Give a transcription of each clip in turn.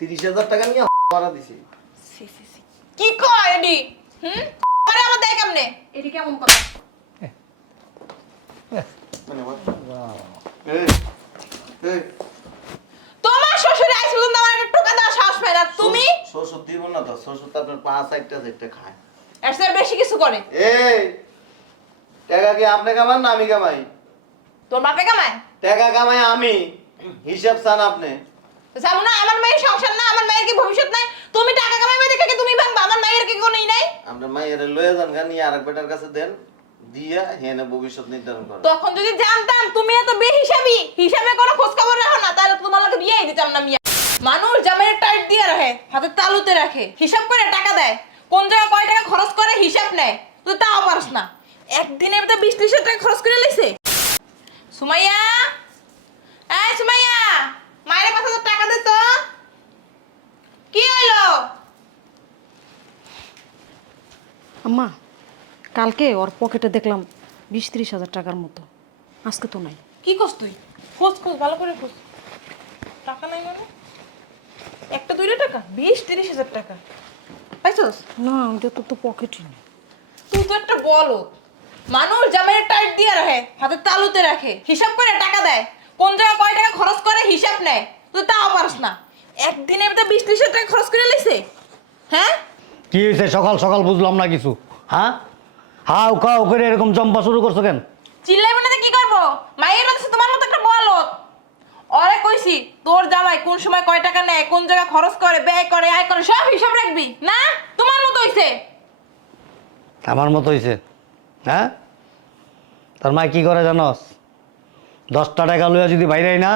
তিরিশ হাজার টাকা নিয়ে ভাড়া দিছি। সি সি সি। কি কয় এডি? হুম? আরে আমার দেখ কেমনে? এডি কেমন কথা? মানে আমার- এই, এই, তোমার শ্বশুরে আইছে তুমি আমার একটা টোকা দেওয়ার সাহস পায় না। তুমি? শ্বশুর- দিব না তো শ্বশুর তো আপনার পাঁচ খায়। এর চেয়ে বেশি কিছু করে। এই টাকা কি আপনি কামান না আমি কামাই? তোর বাপে কামায়? টাকা কামাই আমি। হিসাব চান আপনি। যেমন না আমার মেয়ের সংসার না আমার মেয়ের কি ভবিষ্যৎ নাই? তুমি টাকা কামাইবে দেখে কি তুমি ভাঙবা? আমার মেয়ের কি কোনো নাই? আপনার মায়ের লয়ে যান গান আরেক বেটার কাছে দেন দিয়া হেনে ভবিষ্যৎ নির্ধারণ করেন। তখন যদি জানতাম তুমি এত বেহিসাবি হিসাবে কোনো খোঁজ খবর রাখো না তাহলে তোমার লোকে বিয়েই দিতাম না মিয়া। মানুষ জামাইয়ের টাইট দিয়ে রাখে হাতে তালুতে রাখে হিসাব করে টাকা দেয়। কোন জায়গায় কয় টাকা খরচ করে হিসাব নেয়। তুই তাও পারস না। একদিনের ভিতরে বিশ ত্রিশ টাকা খরচ করে লাইছে। সুমাইয়া! এই সুমাইয়া! মায়ের পাঁচ হাজার টাকা দে তো। কি হইল? আম্মা কালকে ওর পকেটে দেখলাম বিশ ত্রিশ হাজার টাকার মতো। আজকে তো নাই। কি করছ তুই? খোঁজ খোঁজ ভালো করে খোঁজ। টাকা নাই মানে? একটা দুইটা টাকা? বিশ তিরিশ হাজার টাকা। পাইছস? না ওটা তো তো পকেটই নেই। তুই তো একটা বলো মানুষ জামাইয়ের টাইট দিয়ে রাখে হাতে তালুতে রাখে হিসাব করে টাকা দেয়। কোন জায়গায় কয় টাকা খরচ করে হিসাব নেয়। তুই তাও পারস না। একদিনে ভিতরে বিশ ত্রিশ টাকা খরচ করে লাইছে হ্যাঁ? কি হয়েছে? সকাল সকাল বুঝলাম না কিছু। হ্যাঁ? হাউ খাও করে এরকম চম্পা শুরু করছ কেন? চিল্লাইবো না কি করব? মায়ের কাছে তোমার মতো একটা বলো অরে কইছি তোর জামাই কোন সময় কয় টাকা নেয় কোন জায়গায় খরচ করে ব্যয় করে আয় করে সব হিসাব রাখবি। না? তোমার মতো হইছে। আমার মতো হয়েছে হ্যাঁ? তার মা কি করে জানস? দশটা টাকা লইয়া যদি বাইরে না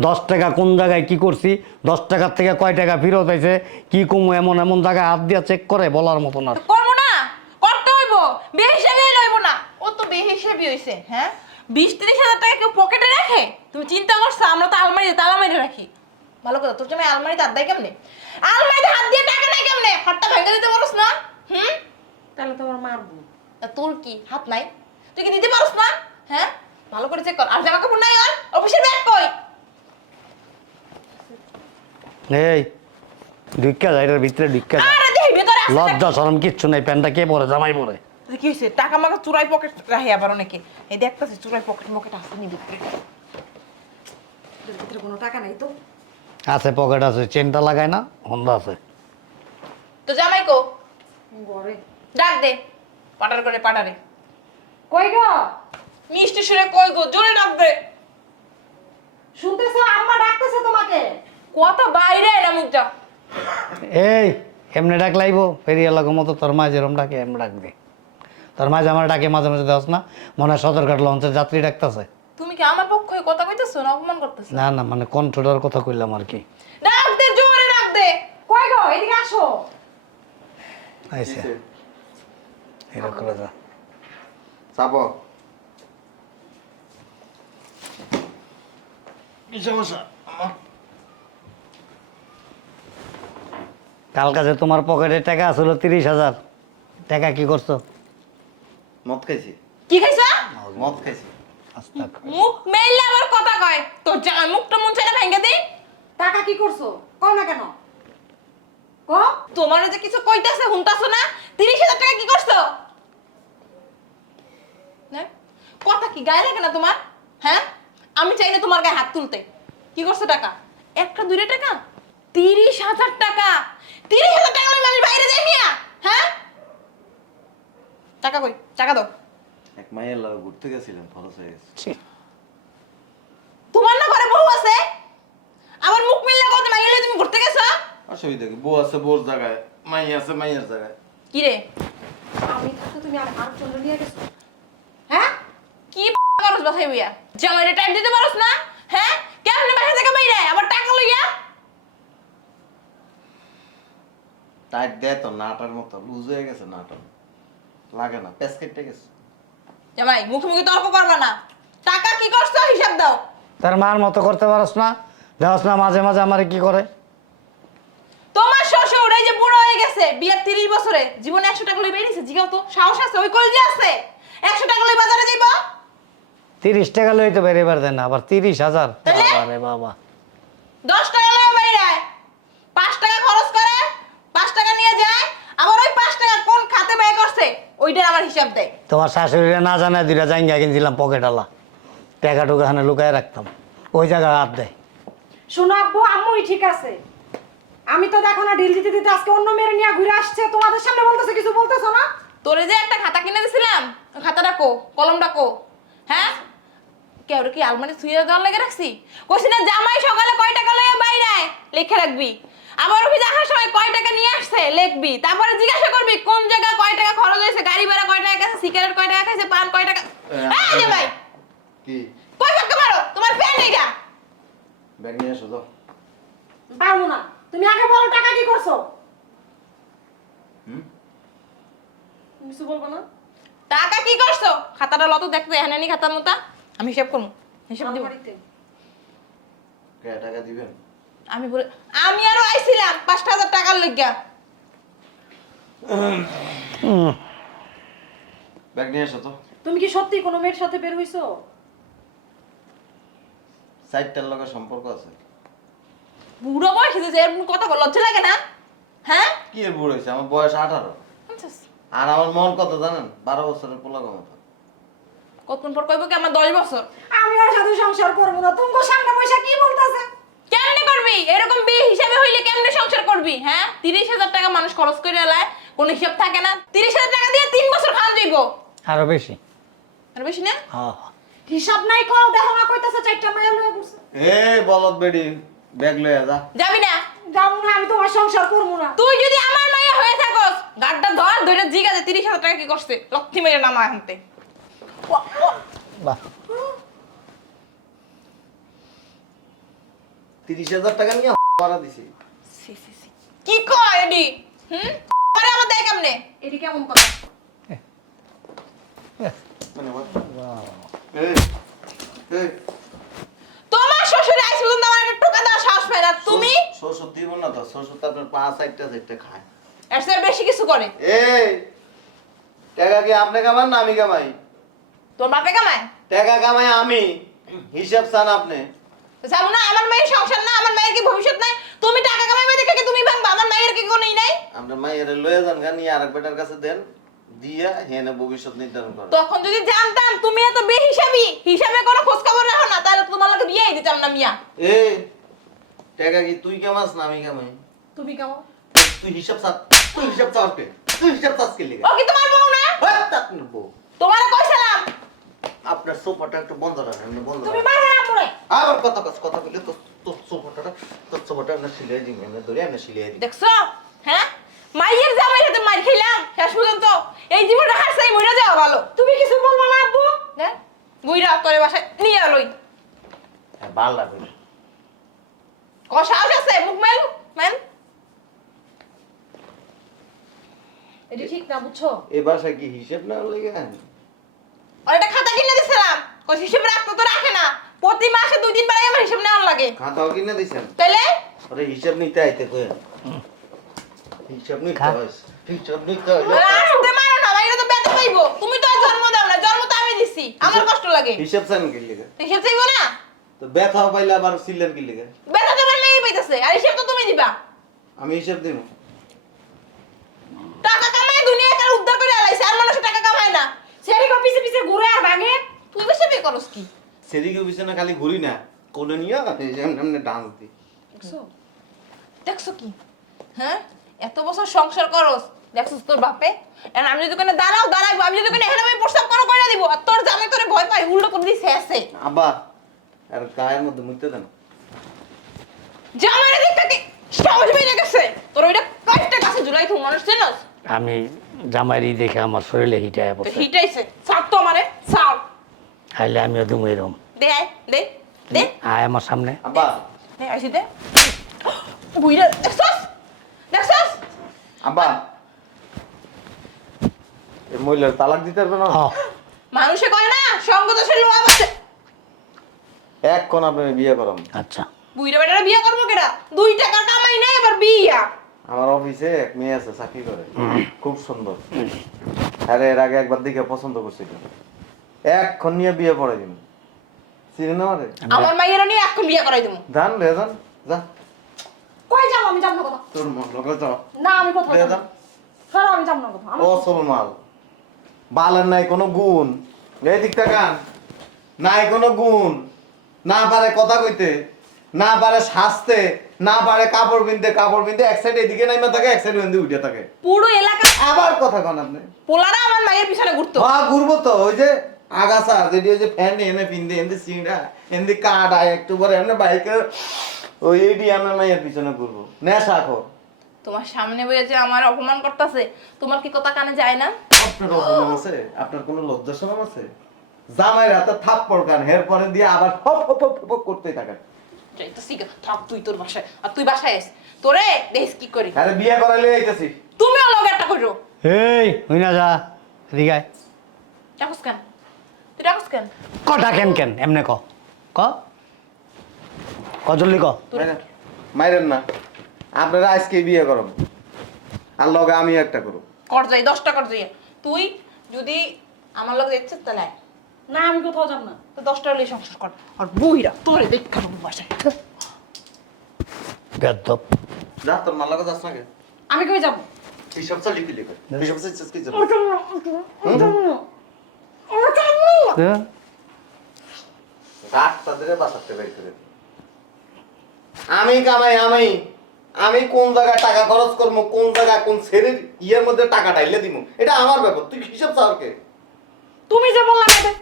দশ টাকা কোন জায়গায় কি করছি দশ টাকার থেকে কয় টাকা ফেরত হয়েছে কি কমু এমন এমন জায়গায় হাত দিয়া চেক করে বলার মতো না। করব না? করতে হইব। বেহিসাবি লইব না। ও তো বেহিসাবি হইছে হ্যাঁ? বিশ ত্রিশ হাজার টাকা কেউ পকেটে রাখে? তুমি চিন্তা করছ আমরা তো আলমারিতে তালা মেরে রাখি। ভালো কথা তোর জামাই আলমারিতে হাত দেয় কেমনে? আলমারিতে হাত দিয়ে টাকা নেয় কেমনে? হাতটা ভেঙে দিতে পারোস না? হুম? তাহলে তোমার মারবো তা তোর কি? হাত নাই? তুই কি দিতে পারোস না? হ্যাঁ? ভালো করে চেক কর। আর জামা কাপড় নাই আর? অফিসের ব্যাগ কই? এই ঢুকা যায় ভিতরে ঢুকা আরে দেখি ভিতরে আছে লজ্জা সরম কিচ্ছু নাই প্যান্টটা কে পরে জামাই পরে? টাকা। কি হয়েছে? টাকা মাকা চুরাই পকেট রাখি আবার অনেকে। এই দেখতেছি চুরাই পকেট মকেট আছে নি ভিতরে? ভিতরে কোনো টাকা নাই তো? আছে পকেট আছে চেনটা লাগায় না হন্ডা আছে। তো জামাই কো? ঘরে। ডাক দে। পাটার করে পাটারে। কই গো? মিষ্টি সুরে কই গো? জোরে ডাক দে শুনতেছো? আম্মা ডাকতেছে তোমাকে। কথা বাইরে না মুখটা। এই এমনে ডাক লাইব ফেরিয়া লাগো মতো তোর মা যেরম ডাকে এমনি ডাক দে তোর মা আমার ডাকে মাঝে মাঝে দেওয়াস না। মনে হয় সদরঘাট লঞ্চের যাত্রী ডাকতেছে। তুমি কি আমার পক্ষ হয়ে কথা কইতেছো না অপমান করতেছো? না না মানে কণ্ঠটার কথা কইলাম আর কি। ডাক দে জোরে ডাক দে। কই গো? এদিকে আসো। আইসে। এরকম করে যা। চাপ। কি সমস্যা? কাল কাছে তোমার পকেটে টাকা আসলো তিরিশ হাজার। টাকা কি করছ? মদ খাইছি। কি খাইছা? মদ খাইছি। মুখ মেললে আবার কথা কয়। তোর জামাই মুখটা মন চাইলে ভেঙে দে। টাকা কি করছ? কও না কেন? কো তোমার যে কিছু কইতাছে হুনতাছো না? তিরিশ হাজার টাকা কি করছ না? কথা কি গায়ে লাগে না তোমার? হ্যাঁ? আমি চাই না তোমার গায়ে হাত তুলতে। কি করছ টাকা? একটা দুইটা টাকা? তিরিশ হাজার টাকা। তিরিশ হাজার টাকা আমি বাইরে যাই মিয়া। হ্যাঁ? টাকা কই? টাকা দাও। এক মাইয়ের লাগে ঘুরতে গেছিলাম খরচ হয়ে গেছে। তোমার না ঘরে বউ আছে? আমার মুখ মিললে কত মাইলে তুমি ঘুরতে গেছো? অসুবিধা কি বউ আছে বউর জায়গায় মাই আছে মাইয়ের জায়গায়। কি রে? আমি থাকতে তুমি আর আর চলে নিয়ে গেছো? করস বাসাই বইয়া? জামাইরে টাইম দিতে পারস না? হ্যাঁ? কেমনে বাসা থেকে বাইরে আবার টাকা লইয়া? টাইট দেয় তো নাটার মতো। লুজ হয়ে গেছে নাটার। লাগে না প্যাস কেটে গেছে। জামাই মুখে মুখে তর্ক করবা না। টাকা কি করছ? হিসাব দাও। তার মার মতো করতে পারস না? দেওয়াস না মাঝে মাঝে আমার কি করে? তোমার শ্বশুর এই যে বুড়ো হয়ে গেছে বিয়ার তিরিশ বছরে জীবনে একশো টাকা লই বেরিয়েছে জিগাও তো। সাহস আছে ওই কলজি আছে। একশো টাকা লই বাজারে যাইব? তিরিশ টাকা লইতে পারে এবার দেন না আবার তিরিশ হাজার। তাহলে? বাবা দশ টাকা লয়ে বাইরায় পাঁচ টাকা খরচ করে পাঁচ টাকা নিয়ে যায় আবার ওই পাঁচ টাকা কোন খাতে ব্যয় করছে ওইটার আমার হিসাব দেয়। তোমার শাশুড়িরা না জানায় দুইটা জাঙ্গা কিনছিলাম পকেটালা টাকা টুকা হানে লুকায় রাখতাম। ওই জায়গায় হাত দেয়। শোনো আব্বু আম্মুই ঠিক আছে। আমি তো দেখো না ডিল দিতে দিতে আজকে অন্য মেরে নিয়ে ঘুরে আসছে। তোমাদের সামনে বলতেছে কিছু বলতেছো না? তোরে যে একটা খাতা কিনে দিছিলাম খাতাটা কো কলমটা কো। হ্যাঁ? কে ওটা কি আলমারি থুয়ে দেওয়ার লাগে রাখছি? কইছি না জামাই সকালে কয় টাকা লইয়া বাইরায় লিখে রাখবি। আবার অফিস আসার সময় কয় টাকা নিয়ে আসছে লিখবি। তারপরে জিজ্ঞাসা করবি কোন জায়গায় কয় টাকা খরচ হয়েছে গাড়ি ভাড়া কয় টাকা গেছে সিগারেট কয় টাকা খাইছে পান কয় টাকা এই যে ভাই। কি? কই পাক্কা মারো? তোমার ফ্যান এইটা? ব্যাগ নিয়ে এসো তো পারব না। তুমি আগে বলো টাকা কি করছ? হুম? কিছু বলব না? টাকা কি করছ? খাতাটা লত দেখতে এখানে নি খাতার মতো। আমি হিসাব করব হিসাব দিব। টাকা দিবেন? আমি বলে আমি আরও আইছিলাম পাঁচটা হাজার টাকার লইগা। ব্যাগ নিয়ে এসো তো। তুমি কি সত্যি কোনো মেয়ের সাথে বের হইছো? সাইটটার লগে সম্পর্ক আছে। বুড়ো বয়স হয়েছে এরকম কথা বল লজ্জা লাগে না? হ্যাঁ? কি এর বুড়ো হয়েছে আমার বয়স আঠারো। আর আমার মন কত জানেন? বারো বছরের পোলা মতো। কতক্ষণ পর কইব কি আমার দশ বছর? আমি ওর সাথে সংসার করব না। তুমি সামনে বসে কি বলতেছে? কেমনে করবি? এরকম বিয়ে হিসাবে হইলে কেমনে সংসার করবি হ্যাঁ? তিরিশ হাজার টাকা মানুষ খরচ করে এলায় কোনো হিসাব থাকে না। তিরিশ হাজার টাকা দিয়ে তিন বছর খাওয়া যাইব। আরও বেশি। আর বেশি না? হ্যাঁ হিসাব নাই করো দেখো না কইতাছে চারটা মাইয়া লয়ে বসে এ বলদ বেডি ব্যাগ লয়ে যা। যাবি না? যাব না আমি তোমার সংসার করব না। তুই যদি আমার মাইয়া হয়ে থাকস গাড্ডা ধর ধরে জিগা যে তিরিশ হাজার টাকা কি করছে? লক্ষ্মী মেয়ের নামা আনতে বাহ। তিরিশ হাজার টাকা নিয়ে মারা দিছি। কি কয় এডি? হুম? পরে আমার দেয় কেমনে? এটি কেমন কথা? মানে আমার এই এই। তোমার শ্বশুরে আইস পর্যন্ত আমার একটা টোকা দেওয়ার সাহস পায় না। তুমি? শ্বশুর দিব না তো। শ্বশুর তো আপনার পাঁচ চারটা চারটা খায়। এর চেয়ে বেশি কিছু করে। এই টাকা কি আপনি কামান না আমি কামাই? তোর বাপে কামায়? টাকা কামাই আমি। হিসাব চান আপনি। যাব না আমার মেয়ের সংসার না আমার মেয়ের কি ভবিষ্যৎ নাই? তুমি টাকা কামাইবে দেখে কি তুমি ভাঙবা? আমার মেয়ের কি কোনো নাই? আপনার মায়ের লয়ে যান গা নিয়ে আরেক বেটার কাছে দেন দিয়া হেনে ভবিষ্যৎ নির্ধারণ করেন। তখন যদি জানতাম তুমি এত বেহিসাবি হিসাবে কোনো খোঁজ খবর রাখো না তাহলে তোমার লোকে বিয়েই দিতাম না মিয়া। এই টাকা কি তুই কামাস না আমি কামাই? তুমি কেমন তুই হিসাব চাস তুই হিসাব চাস তুই হিসাব চাস কে লিখে ও কি তোমার বউ না? তোমার কইছিলাম আপনার সোফাটা একটু বন্ধ রাখেন বন্ধ তুমি। মারো না পড়ে আবার কথা কথা কথা বলে তো তোর সোফাটা তোর সোফাটা আমরা সিলাই দিই এমনি ধরে আমরা সিলাই দিই দেখছ? হ্যাঁ? মাইয়ের জামাই হাতে মার খেলাম শেষ পর্যন্ত। এই জীবনটা হারসাই মরে যাওয়া ভালো। তুমি কিছু বলব না আব্বু? দেখ বুইরা তোর বাসায় নিয়ে হ্যাঁ ভালো লাগবে ক সাহস আছে? মুখ মেল মেল এটি ঠিক না বুঝছ? এই বাসায় কি হিসেব না লেগে আর একটা খাতা কিনে কই হিসেব রাখতো তো রাখে না। প্রতি মাসে দুই দিন বেড়াই আমার হিসেব নেওয়ার লাগে। খাতাও কিনে দিছেন তাইলে? আরে হিসাব নিতে আইতে কই? হিসাব নিতে। হয় হিসাব নিতে হয় আসতে মারো না ভাই এটা তো বেতন পাইবো। তুমি তো জন্ম দাও না জন্ম তো আমি দিছি। আমার কষ্ট লাগে। হিসাব চান কি লিখে হিসেব চাইব না? তো ব্যথাও পাইলে আবার সিলেন কি লিখে বেতন তোমার মেয়ে পাইতেছে। আর হিসেব তো তুমি দিবা। আমি হিসাব দিব। টাকা কামায় দুনিয়া কার উদ্ধার করে আলাইছে আর মানুষ টাকা কামায় না। সেরিকো পিছে পিছে ঘুরে আর ভাঙে। তুই বেশি বিয়ে করস কি? সেদিকে বিছানা খালি ঘুরি না কোলে নিয়ে এমনি ডান্স দি। দেখছ? দেখছ কি? হ্যাঁ? এত বছর সংসার করস দেখছিস তোর বাপে? এখন আমি যদি ওখানে দাঁড়াও দাঁড়াইবো আমি যদি এখানে আমি প্রস্তাব করো করে দিব। আর তোর জামাই তোরে ভয় পাই উল্টো করে দিছে আছে আব্বা আর গায়ের মধ্যে মুইতে দেন জামাইরে দেখতে কি সাহস বেড়ে গেছে? তোর ওইটা কয়েকটা গাছে ঝুলাই তুই মানুষ চিনস? আমি জামাইরি দেখে আমার শরীরে হিটায় পড়ছে। হিটাইছে। ছাড় তো আমারে ছাড়। খাইলে আমিও দুমো এরম দে আয় দে দে। আয় আমার সামনে। আব্বা। দে আইসি দে। বুইরা দেখছস? দেখছস? আব্বা। এই মহিলার তালাক দিতে পারবে না? হ্যাঁ। মানুষে কয় না সঙ্গ লোয়া বাসে এক্ষণ আপনি বিয়ে করাম। আচ্ছা। বুইরা বেটারা বিয়ে করব কেডা? দুই টাকার কামাই নাই এবার বিয়া। আমার অফিসে এক মেয়ে আছে চাকরি করে। খুব সুন্দর। আরে এর আগে একবার দেখে পছন্দ করছিল এক্ষণ নিয়ে বিয়ে পড়ে দিন চিনি না মারে? আমার মাইয়ের নিয়ে এখন বিয়ে করাই দেবো জান রে জান যা। কই যাব আমি যাব না কোথাও? তোর মন লগে যাও। না আমি না। সরো আমি যাব না কোথাও। আমার অসল মাল বালের নাই কোনো গুণ। এই দিকটা কান নাই কোনো গুণ। না পারে কথা কইতে। না পারে সাজতে। না পারে কাপড় বিনতে কাপড় বিনতে। এক সাইড এদিকে নাইমা থাকে এক সাইড ওইদিকে উঠে থাকে। পুরো এলাকা আবার কথা কন আপনি। পোলারা আমার মায়ের পিছনে ঘুরতো। হ্যাঁ ঘুরবো তো ওই যে আগাছা যেটি ওই যে ফ্যান এনে পিনতে সিংড়া কাটা একটু পরে এমনি বাইকে ওই এটি আমার মায়ের পিছনে ঘুরবো। নেশা খো তোমার সামনে বয়ে যে আমার অপমান করতেছে তোমার কি কথা কানে যায় না? আপনার অপমান আছে? আপনার কোনো লজ্জা শরম আছে? জামাইয়ের হাতে থাপ্পড় কান হের পরে দিয়ে আবার হপ হপ হপ হপ করতেই থাকেন। যাইতেছি গা, থাক তুই তোর বাসায়। আর তুই বাসায় এস তোরে দেখিস কি করি। আরে বিয়ে করাইলে আইতেছি। তুমিও লগে একটা করো এই হই না যা এদিকে আয়। কেন? তুই ডাকস কেন? কটা কেন কেন? এমনে ক। ক? ক জলদি ক। মাইরেন- না। আপনারা আজকে বিয়ে করব আর লগে আমি একটা করব কর যাই দশটা কর যাই। তুই যদি আমার লগে ইচ্ছে তাহলে আয়। না আমি কোথাও যাব না। তো দশটা হলে সংসার কর। আর বইরা তোরে দেখ কারণ বাসায়। বেদব যা তোর মার লগে যাস না কে? আমি কই যাব? হিসাব চাল লিখবি লিখে হিসাব চাল কি যাব না, না, না। আমি যাব না। হ্যাঁ? রাত তাদের বাসাতে বের করে দিই। আমি কামাই আমি আমি কোন জায়গায় টাকা খরচ করব কোন জায়গায় কোন ছেলের ইয়ের মধ্যে টাকা ঢাইলে দিব? এটা আমার ব্যাপার তুই হিসাব তুমি যে বললা মেয়েদের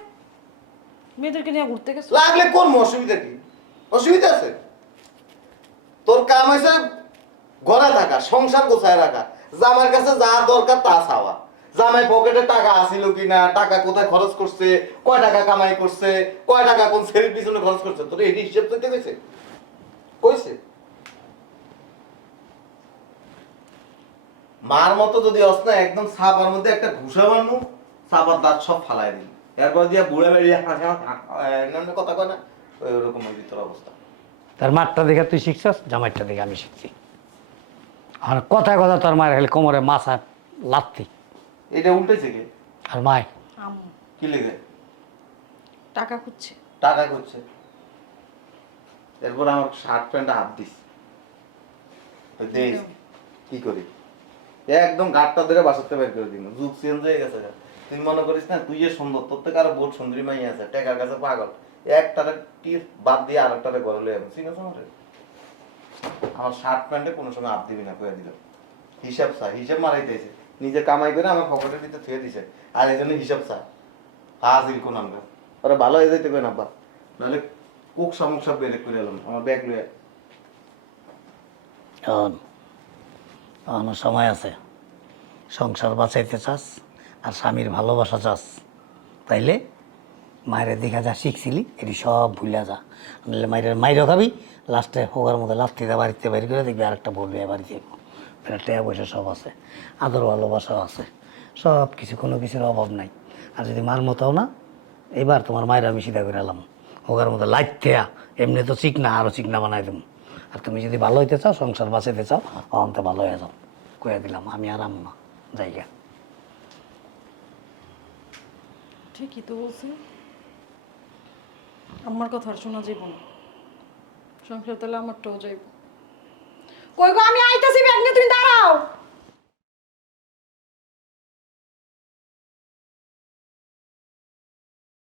মেয়েদেরকে নিয়ে ঘুরতে গেছো? লাগলে কোন অসুবিধা কি? অসুবিধা আছে? তোর কাম হয়েছে ঘরে থাকা সংসার গোছায় রাখা যা আমার কাছে যা দরকার তা চাওয়া। জামাই পকেটে টাকা আসিল কিনা, টাকা কোথায় খরচ করছে, কয় টাকা কামাই করছে, কয় টাকা কোন ছেলের পিছনে খরচ করছে, তোর এটি হিসেব করতে গেছে কইছে? মার মতো যদি অস না একদম সাপার মধ্যে একটা ঘুষা মারমু সাপার দাঁত সব ফালাই দিন এরপর দিয়ে বুড়ে বেরিয়ে কথা কয় না, ওই ওরকম ভিতর অবস্থা। তার মারটা দেখে তুই শিখছস? জামাইটা দেখে আমি শিখছি। আর কথায় কথা তোর মায়ের খালি কোমরে মাথা লাত্তি। এটা উল্টেছে কি? আর মায়। আম্মু। কি লেগে টাকা খুঁজছে। টাকা করছে এরপর আমার শার্ট প্যান্টটা হাত দিস। তো দেখ কি করি। একদম গাটটা ধরে বাসাতে বের করে দিন যুগ চেঞ্জ হয়ে গেছে। তুই মনে করিস না তুই যে সুন্দর তোর থেকে আরও বহুত সুন্দরী মাই আছে টেকার কাছে পাগল। একটারে টিপ বাদ দিয়ে আর একটারে গড়লে আমি ঠিক আছে আমার শার্ট প্যান্টে কোনো সময় হাত দিবি না কয়ে দিল হিসাব চা হিসাব মারাই দিয়েছে নিজে কামাই করে আমার পকেটের ভিতরে থুয়ে দিছে। আর এই জন্য হিসাব চা হাজির কোন আমরা ওরা ভালো হয়ে যাইতে কেন আব্বা। নাহলে কুক সমস্যা বের করে এলাম আমার ব্যাগ লুয়ে এখন এখনও সময় আছে। সংসার বাঁচাইতে চাস আর স্বামীর ভালোবাসা চাস। তাইলে মায়ের দেখা যা শিখছিলি এটি সব ভুলে যা। নাহলে মায়ের মায়েরও খাবি লাস্টে হোগার মধ্যে লাত্তিতে বাড়িতে বাইর করে দেখবি আরেকটা বলবি বাড়িতে এটা টাকা পয়সা সব আছে, আদর ভালোবাসাও আছে, সব কিছু, কোনো কিছুর অভাব নাই। আর যদি মার মতোও না, এবার তোমার মায়ের আমি সিধা করে এলাম। হোগার মধ্যে লাইতে এমনি তো চিকনা আরও চিকনা বানাই দেবো। আর তুমি যদি ভালো হইতে চাও, সংসার বাঁচাইতে চাও অন্তে ভালো হয়ে যাও। কয়ে দিলাম, আমি আরাম না, জায়গা। ঠিকই তো বলছি। আমার কথা আর শোনা যাইব না। সংসার তাহলে আমারটাও যাইব। কই গো আমি আইতাছি ব্যাগ নিয়ে তুমি দাঁড়াও।